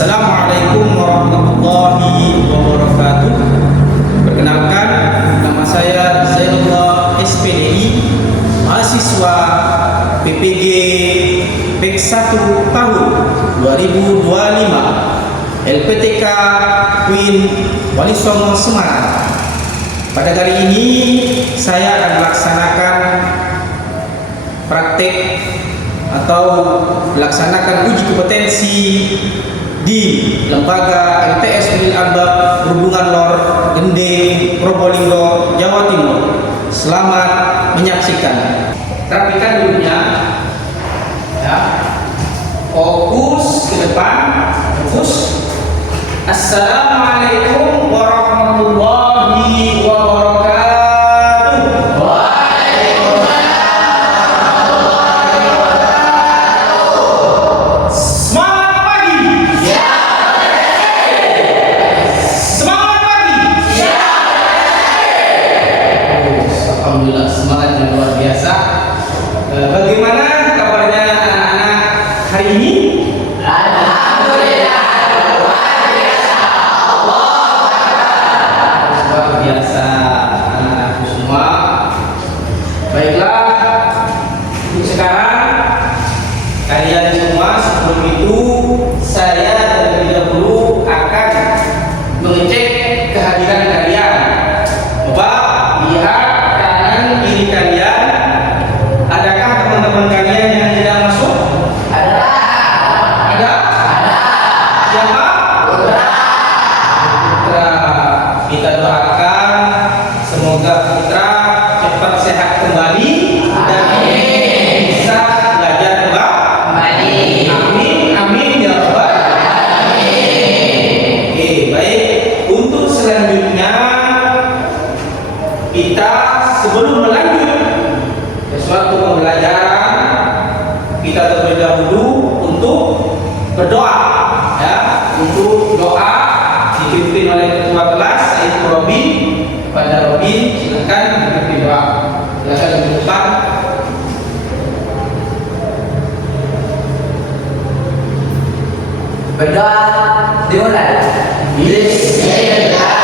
Assalamualaikum warahmatullahi wabarakatuh. Perkenalkan, nama saya Zainullah SPDI, mahasiswa PPG PEK 1 tahun 2025 LPTK UIN Wali Songo Semarang. Pada kali ini saya akan melaksanakan praktek atau melaksanakan uji kompetensi di Lembaga MTS Ulil Albab Perhubungan Lor Gending Probolinggo Jawa Timur. Selamat menyaksikan. Rapikan dulunya ya. Fokus ke depan. Fokus. Assalamualaikum warahmatullahi wabarakatuh. Alhamdulillah, semangatnya luar biasa. Bagaimana kabarnya anak-anak hari ini? Alhamdulillah, luar biasa. Luar biasa anak-anakku semua. Baiklah, untuk sekarang kalian semua, sebelum itu saya terlebih dahulu akan mengecek kehadiran kalian. Coba lihat diri kalian, adakah teman-teman kalian yang tidak masuk? Ada. Siapa? Putra. Kita doakan semoga Putra cepat sehat kembali dan bisa belajar kembali. Amin ya Rabbal alamin. Oke, baik. Untuk selanjutnya kita sebelum melanjut ke suatu pembelajaran, kita terlebih dahulu untuk berdoa ya, untuk doa dipimpin oleh ketua kelas yaitu Robin. Pada Robin silakan dipimpin doa. Silakan di depan. Berdoa dimulai. Bismillah.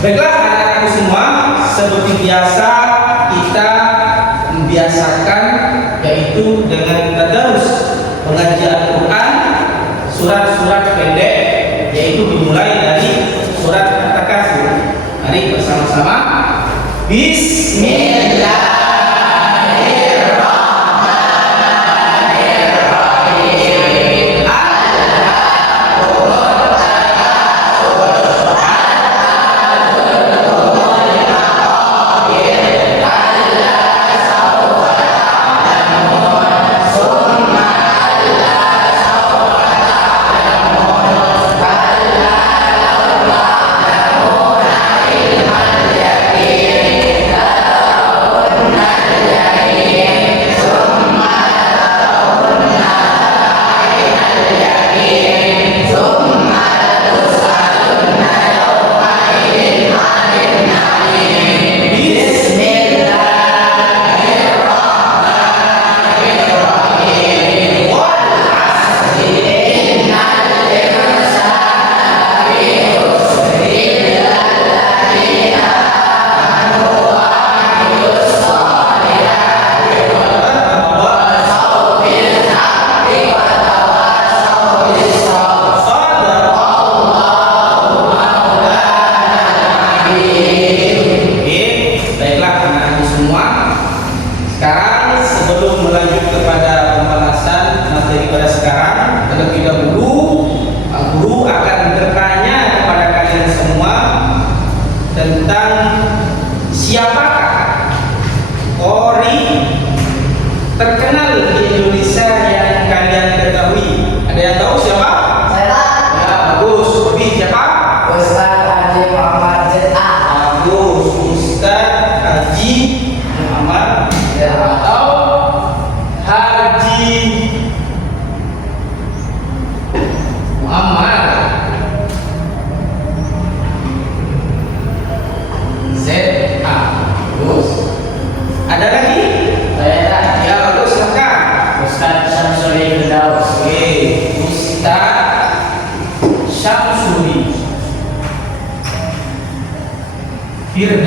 Baiklah anak-anakku semua, seperti biasa kita membiasakan yaitu dengan tadarus pengajian Quran surat-surat pendek, yaitu dimulai dari surat At-Takatsur. Mari bersama-sama. Bismillah.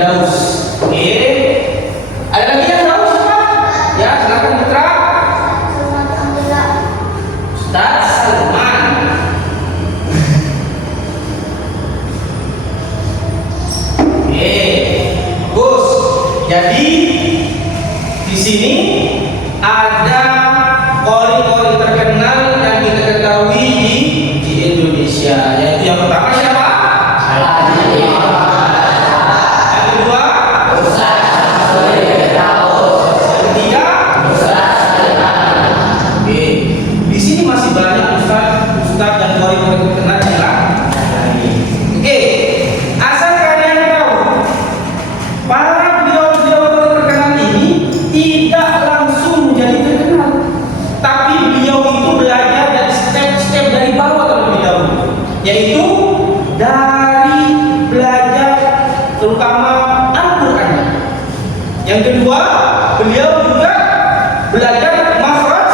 Firdaus. Oke. Ada lagi yang tahu siapa? Ya, silakan putra. Ustaz Salman. Oke, bagus. Jadi di sini ada qori-qori terkenal yang kita ketahui di Indonesia. Yaitu yang pertama siapa? Yang kedua? Yang ketiga? Oke, di sini masih banyak ustaz dan qori-qori terkenal yang lain. Oke, asal kalian tahu, para beliau-beliau terkenal ini tidak langsung menjadi terkenal, tapi beliau itu belajar dari step-step dari bawah terlebih dahulu, yaitu dari belajar terutama Al-Quran. Yang kedua, beliau juga belajar makhraj.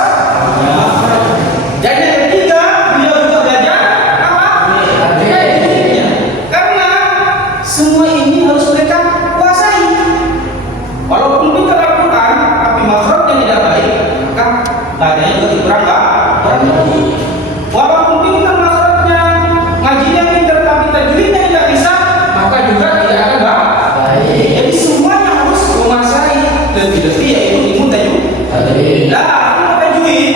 Dan yang ketiga, beliau juga belajar apa? Tajwidnya. Karena semua ini harus mereka kuasai. Walaupun kita Al-Quran, tapi makhrajnya tidak baik, maka bacanya juga kurang lagi. Walaupun pintar makhrajnya, ngajinya pintar tapi tajwidnya tidak bisa, maka juga tidak akan baik. Jadi semuanya harus menguasai lebih-lebih, yaitu ilmu tajwid. Nah, ilmu tajwid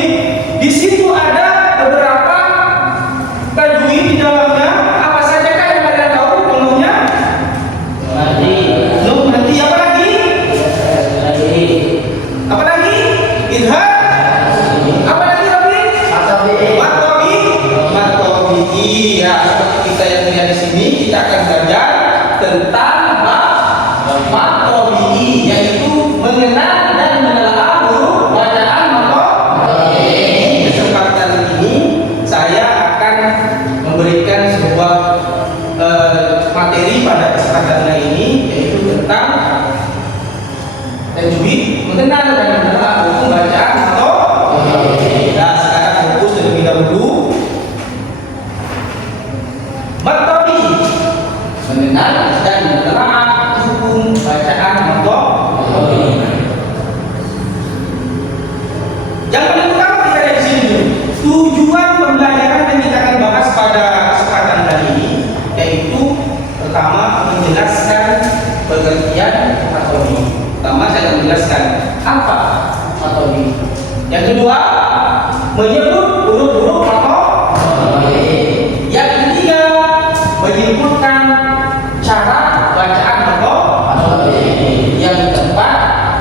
di situ ada beberapa tajwid di dalamnya. Apa saja kah yang kalian tahu contohnya? Nanti apa lagi? Apa lagi? Idhar. Apa lagi Robi? Matobi. Ya, seperti kita yang lihat di sini, kita akan belajar tentang matobi, yaitu mengenal dan menelaah huruf bacaan matobi. Di kesempatan ini saya akan memberikan sebuah materi pada kesempatan ini, yaitu tentang tajwid, mengenal dan menelaah hukum bacaan matobi. Nah, sekarang fokus terlebih dahulu. Matobi, mengenal dan menelaah hukum bacaan matobi. Yang paling utama kita lihat di sini dulu. Tujuan pembelajaran yang kita akan bahas pada kesempatan kali ini, yaitu pertama menjelaskan pengertian matobi. Pertama saya akan menjelaskan apa matobi. Yang kedua, menyebut huruf-huruf matobi. Yang ketiga, menyimpulkan cara bacaan matobi. Yang keempat,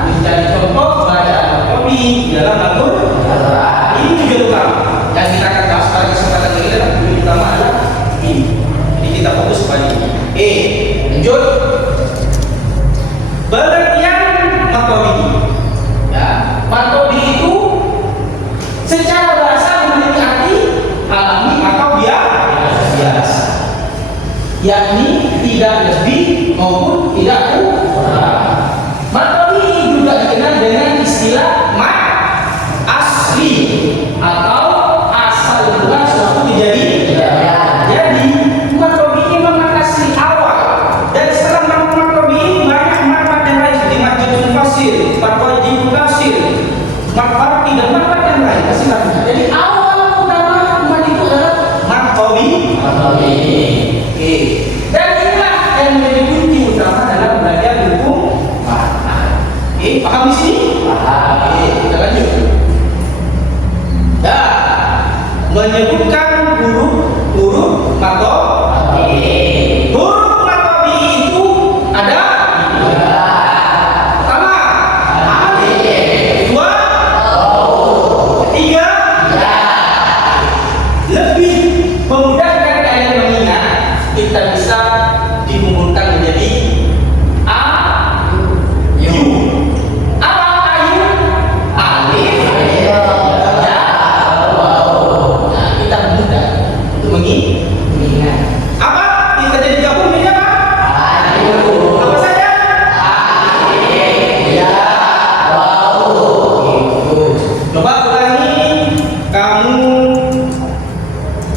mencari contoh bacaan matobi di dalam Al-Quran. Ini tujuan utama yang kita akan bahas pada kesempatan kali ini. Tujuan utama adalah ini. Jadi kita fokus pada ini. Lanjut. Pengertian matobi. Ya, matobi itu secara bahasa memiliki arti alami atau biasa, yakni tidak lebih maupun tidak kurang. Matobi juga dikenal dengan istilah mat asli atau asal mula suatu kejadian. Jadi matobi ini mat asli awal, dan setelah matobi ini banyak mat yang lain seperti mat jazm fasil, mat wajib fasil, mat farqi dan mat yang lain. Jadi awal utama mat itu adalah matobi. Oke. Dan inilah yang menjadi kunci utama dalam belajar hukum mat. Oke, paham di sini? Paham. Oke, kita lanjut. Ya, menyebutkan huruf matobi. Huruf matobi itu ada pertama alif, kedua ketiga. Lebih memudahkan kalian mengingat, kita bisa dikumpulkan menjadi a, yu. Apa ayu? Alif, ya, waw. Nah, kita mudah untuk mengingat. Apa? Kita jadi gabung ini apa? Ayu. Apa saja? Alif, ya, waw. Gitu. Coba ulangi kamu.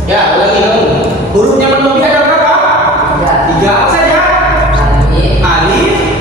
Ya, ulangi kamu. Hurufnya matobi ada berapa? Tiga. Apa saja? Alif,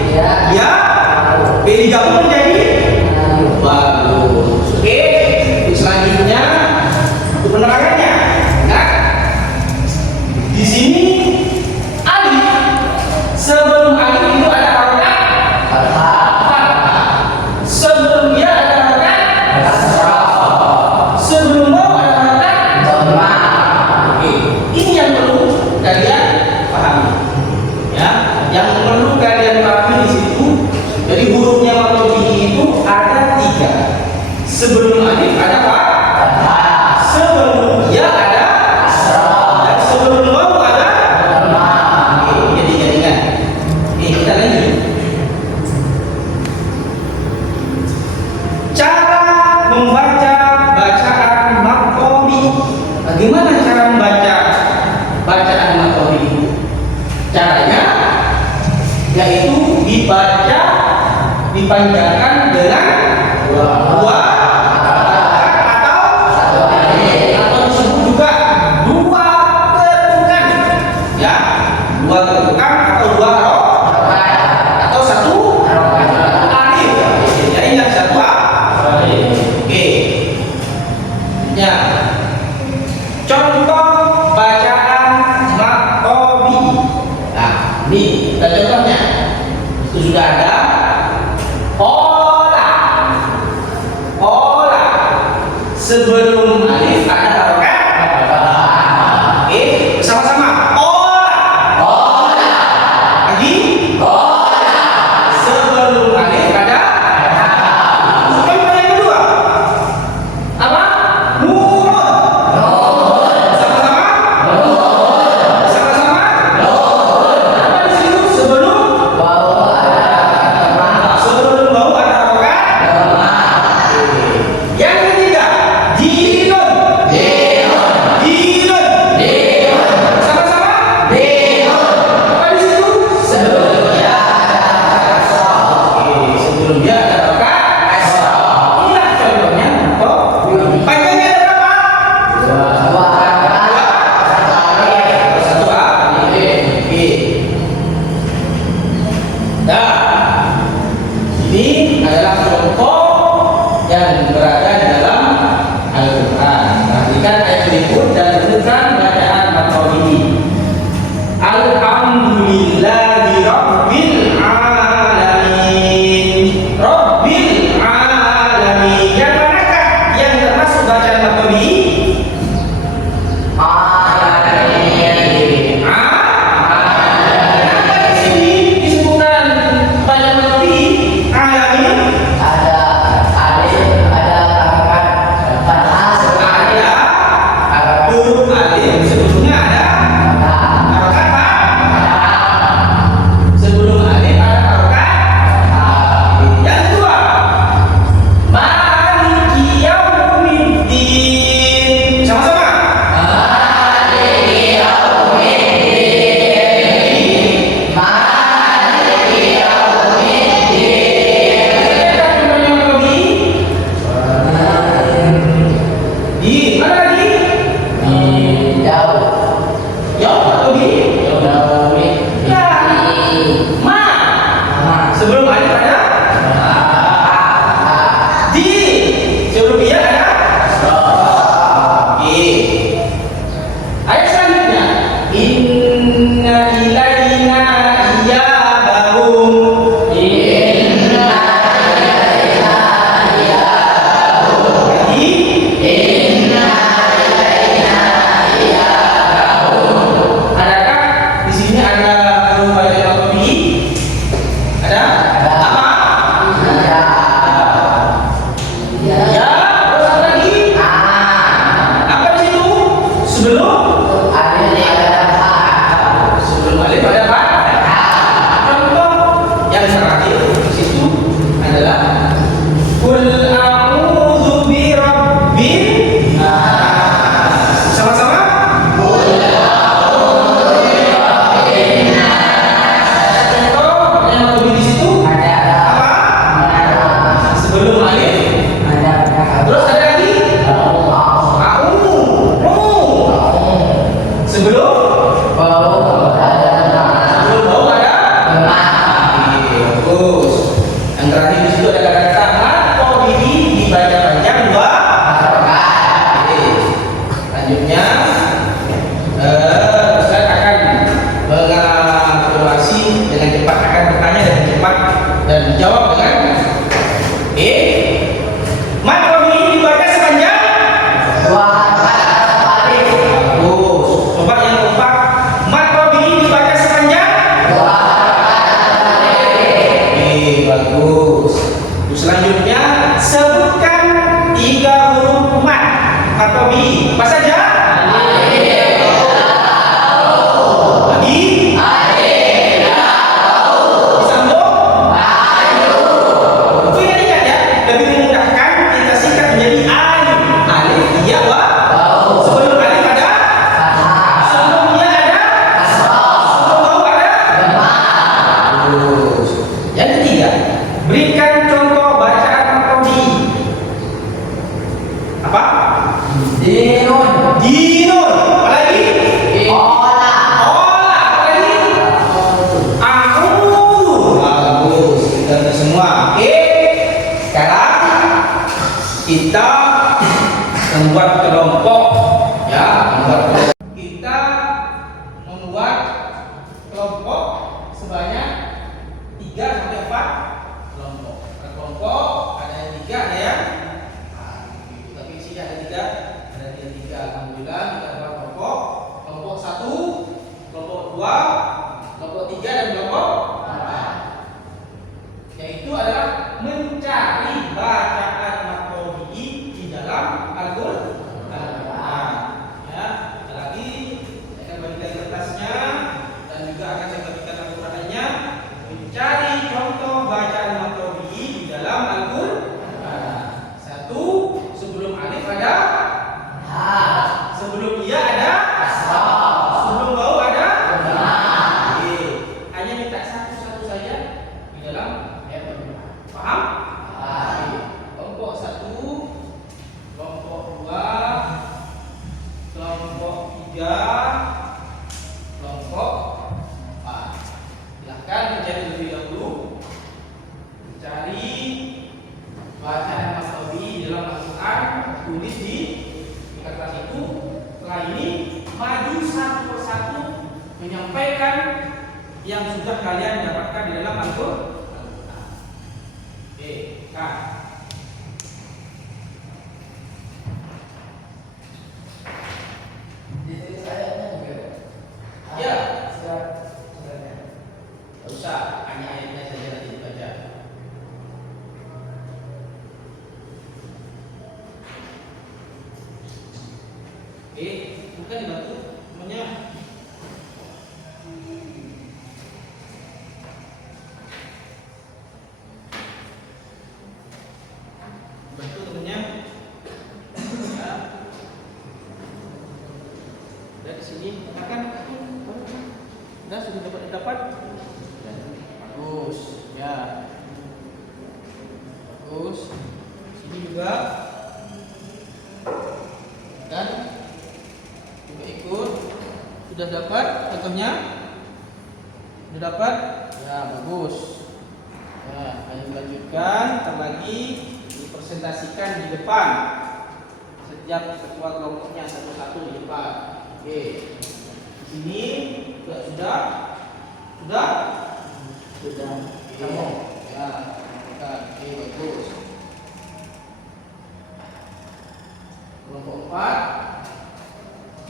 dipanjangkan dengan dua atau disebut juga dua ketukan, ya, dua ketukan atau dua harokat atau satu alif. Jadi yang satu oke. Ya, contoh bacaan maqtobi. Nah, ini kita contohnya. Itu sudah ada. Ola sebelum alif ada harokat. Oke, bersama-sama. Ola lagi. Sebelum alif ada. Contoh yang kedua apa? Nun. Sama-sama. Sama-sama. Apa disebut sebelum? Sebelum bau ada harokat. Yang ketiga, jinun. Sama-sama. Apa di situ? Sebelum dia ada harokat. Inilah contohnya. Panjangnya ada berapa? Satu alif. Oke. Nah, ini adalah contoh yang berada di dalam Al-Quran. Perhatikan ayat berikut dan renungkan bacaan maqtobi. Alhamdulillahi Rabbil Alamin. Rabbil Alamin. Yang manakah yang termasuk bacaan maqtobi? Kenapa di sini disebutkan bacaan maqtobi? Alamin. Ada huruf alif sebelumnya ada harokat ha. Sebelum alif ada harokat. Yang kedua, Maliki Yaumiddin. Sama-sama. Di mana lagi? Yaum atau di? Ya. Ma. Sebelum alif ada di. Sebelum dia ada. Oke. Ayat selanjutnya. Inna ilaina iyabahum. Adakah di sini ada huruf bacaan maqtobi? Ada? Apa? Ya, terus apa lagi? Apa di situ? Sebelum alif ada apa? Contoh yang terakhir di situ adalah Qul a'udzu birabbin nas. Sama-sama. Contoh yang maqtobi di situ apa? Sebelum alif. Terus ada lagi? A'udzu. Sebelum bau ada. Bagus. Yang terakhir di situ ada kata maqtobi dibaca panjang dua. Oke. Selanjutnya Ustaz akan mengaktualisasi dengan cepat, akan bertanya dengan cepat dan menjawab dengan maqtobi dibaca sepanjang. Bagus. Coba yang keempat, maqtobi dibaca sepanjang. Bagus. Terus selanjutnya sebutkan 3 huruf mat maqtobi. Apa saja? Lagi? Disambung? Itu yang ingat ya, lebih memudahkan kita singkat menjadi alif. Alif, iya, wa. Sebelum alif ada. Sebelumnya ada. Sebelum bau ada. Bagus. Yang ketiga, berikan Dinun. Dinun. Apa lagi? Olah. Olah. Apa lagi? Aku. Bagus. Kita semua. Oke. Sekarang kita membuat kelompok, ya. Kita membuat kelompok sebanyak 3 sampai 4 kelompok. Per kelompok ada yang 3, ada yang tapi sini ada 3, ada 3. Alhamdulillah kita buat kelompok. Kelompok 1, kelompok 2, kelompok 3 dan kelompok 4. Yaitu adalah mencari bacaan makrobi di dalam Al-Qur'an. Ya, lagi saya akan bagikan kertasnya dan juga akan saya bagikan Al-Qur'annya. Mencari contoh bacaan makrobi di dalam Al-Qur'an. 1, sebelum alif ada Ha. sebelum ia ada Asal. sebelum bau ada Benar. Oke. Hanya minta satu-satu saja di dalam ayat pertama. Paham? Oke. Kelompok 1, kelompok 2, kelompok 3, kelompok 4. Silakan mencari lebih dahulu. Cari bacaan makrobi di dalam Al-Qur'an, tulis di kertas itu. Setelah ini maju satu persatu menyampaikan yang sudah kalian dapatkan di dalam Al-Qur'an. Oke, Kak. Ditulis ayatnya juga. Ya. Suratnya. Tidak usah, hanya ayatnya saja nanti dibaca. Oke, bukan dibantu temannya. Bantu temennya. Ya. Dari sini makan. Udah sudah dapat. Bagus. Ya. Bagus. Sini juga. Dan juga ikut. Sudah dapat contohnya? Sudah dapat? Ya, bagus. Ya, ayo lanjutkan. Ntar lagi dipresentasikan di depan. Setiap ketua kelompoknya satu-satu di depan. Oke. Di sini juga sudah. Sudah? Sudah. Kamu. Ya, bukan. Oke, bagus. Kelompok 4.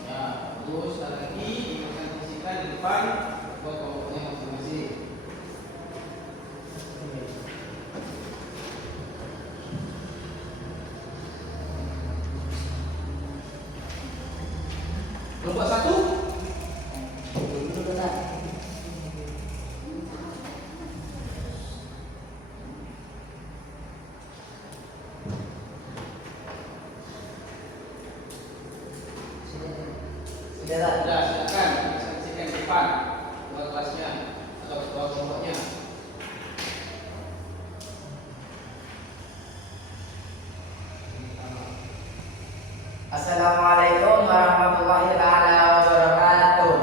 Ya, bagus. Sekali lagi dipresentasikan di depan ketua kelompoknya masing-masing. Kelompok 1. Dulu benar. Sudah lah. Sudah, silakan presentasikan di depan ketua kelasnya atau ketua kelompoknya. Assalamualaikum warahmatullahi taala wabarakatuh.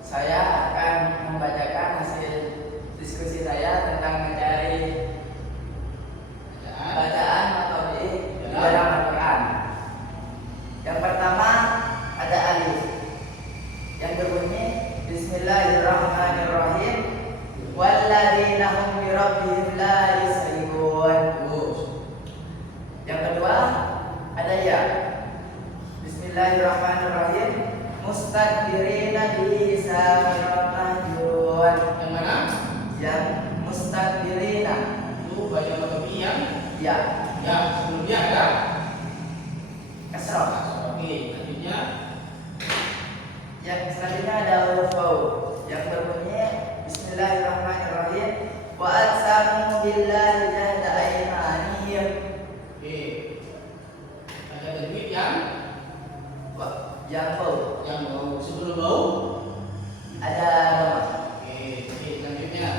Saya akan membacakan hasil diskusi saya tentang mencari bacaan atau di dalam Al-Quran. Yang pertama ada alif yang berbunyi Bismillahirrahmanirrahim. Walladzina hum bi rabbihim la yusyrikun. Yang kedua ada ya. Bismillahirrahmanirrahim. Mustakbirina bihi samiratajun. Yang mana? Yang mustakbirina. Itu baca makrobi yang Ya. sebelumnya ada. Kasrah. Oke, selanjutnya Yang selanjutnya ada huruf waw yang berbunyi Bismillahirrahmanirrahim. Wa aqsamu billahi jahda aymanihim. oke. Ada tajwid yang Yang waw sebelum bau. ada nama. Oke, selanjutnya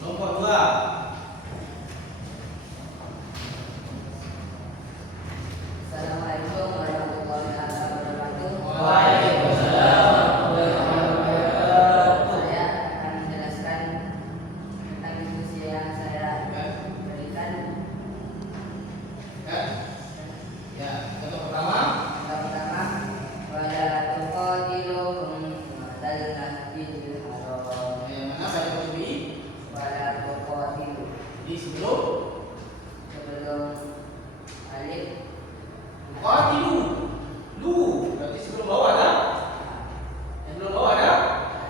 kelompok 2. sebelum alif. Yuqatilu. Lu berarti sebelum bawah ada? Sebelum bawah ada?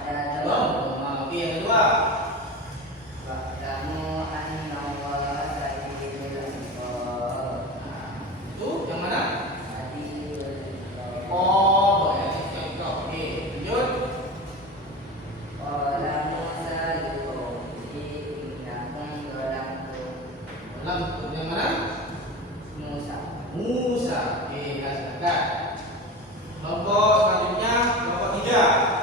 Ada Belum. Oke, yang kedua. Wa'lamu anna Allaha shadidul iqab. Itu yang mana? Shadidul iqab. Oh, ya, oke. Lanjut. Qala Musa liqaumihi innakum zalamtum. Lam yang mana? Musa. Musa. Oke, kasihkan. Kelompok selanjutnya kelompok 3.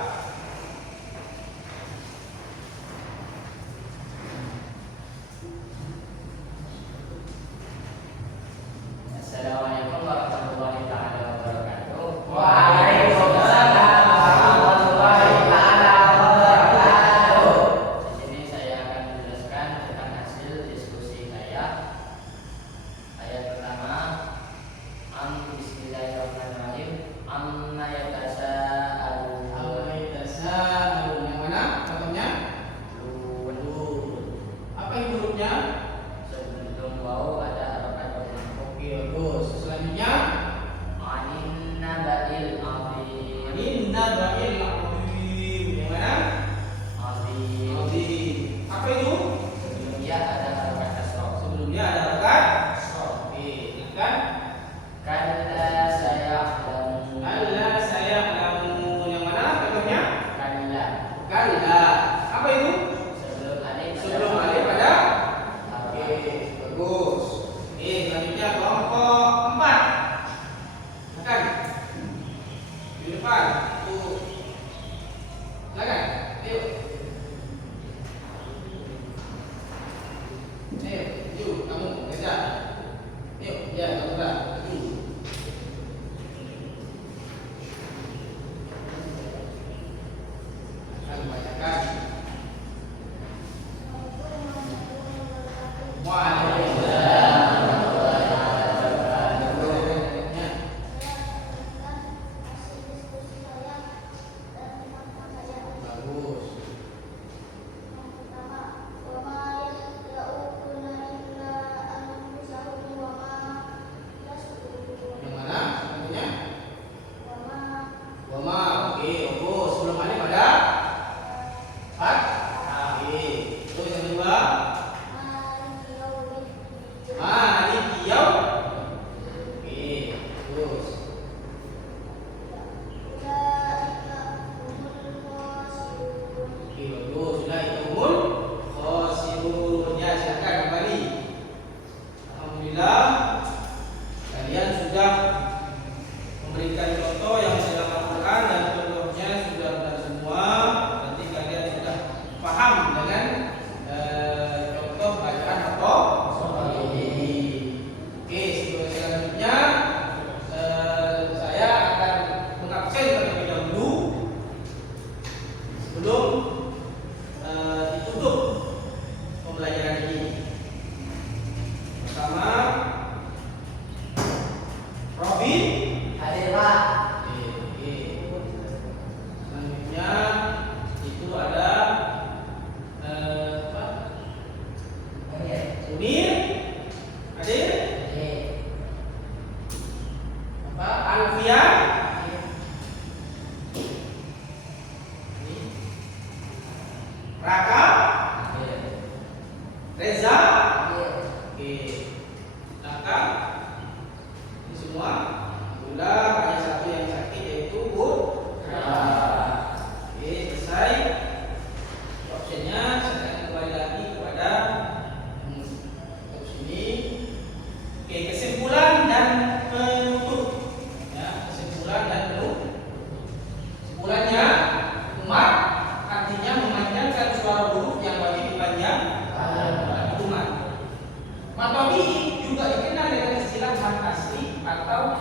Assalamualaikum warahmatullahi taala wabarakatuh. Waalaikumsalam warahmatullahi taala wabarakatuh. Di sini saya akan menjelaskan tentang hasil diskusi saya. Ayat pertama, Bismillahirrahmanirrahim. Amma yatasaalun. Al-Maitasa'alun yang mana? Contohnya? Apa itu hurufnya? Sebelum waw ada harokat domah. Oke, bagus. Selanjutnya Anin naba'il azim. Inna ba'il azim. Yang mana? Azim. Azim. Apa itu? Sebelumnya ada harokat kasroh. Sebelumnya ada harakat. Oke, silakan. Kalla saya'lamun. Kalla saya'lamun. Yang mana? Contohnya? Kalla. Kalla. Apa itu? Sebelum alif. Sebelum alif ada. Oke, Oke. bagus. Oke, selanjutnya kelompok 4. Silakan. Di depan. Tuh. Silakan. Ayo. Ayo, yuk, kamu kejar. Yuk, ya, kamu dah. Yuk. Akan dibacakan. Waalaikumsalam warahmatullahi wabarakatuh. Bagus. Yang mana? Contohnya? Wama. Oke, bagus. Sebelum alif ada fat. Oke. Terus yang kedua, Malik yaum. Oke, terus. Oke, bagus. Sudah itu umul khosirun. Ya, silakan kembali. Alhamdulillah kalian sudah memberikan contoh yang dalam Al-Quran dan contohnya sudah benar semua. Nanti kalian sudah paham dengan contoh bacaan atau ini. Oke, sebelum selanjutnya saya akan mengabsen terlebih dahulu sebelum ditutup pembelajaran ini. Pertama, Robin. Hadir Pak. Oke. Selanjutnya itu ada apa? Munir. Hadir. Apa? Alfian. Ini. Raka. Reza. Oke. Raka. Ini semua. Alhamdulillah hanya satu yang sakit yaitu Putra. Oke, selesai. Opsinya saya akan kembali lagi kepada untuk sini. Oke, kesimpulan dan penutup. Ya, kesimpulan dan penutup. Kesimpulannya, umat artinya memanjangkan suara huruf yang wajib dipanjangkan. Umat. Matobi juga dikenal dengan istilah mad asli atau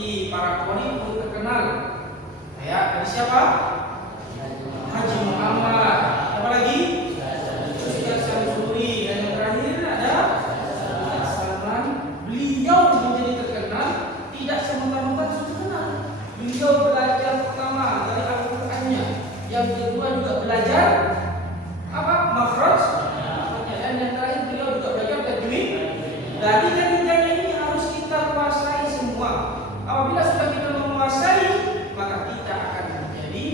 seperti para qori terkenal. Ya, tadi siapa? Haji Muhammad. Apa lagi? Ustaz Samsuri. Dan yang terakhir ada Salman. Beliau menjadi terkenal tidak semata-mata terkenal. Beliau belajar pertama dari Al-Qur'annya. Yang kedua juga belajar apa? Makhraj. Dan yang terakhir beliau juga belajar tajwid. Dari ketiga-tiganya ini harus kita kuasai semua. Apabila sudah kita menguasai, maka kita akan menjadi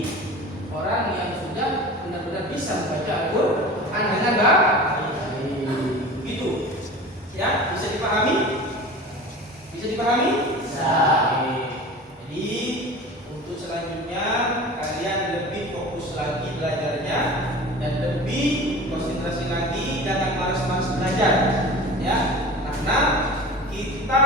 orang yang sudah benar-benar bisa membaca Al-Qur'an dengan baik. Gitu. Ya, bisa dipahami? Bisa dipahami? Bisa. Jadi untuk selanjutnya kalian lebih fokus lagi belajarnya dan lebih konsentrasi lagi, jangan malas-malas belajar. Ya, karena kita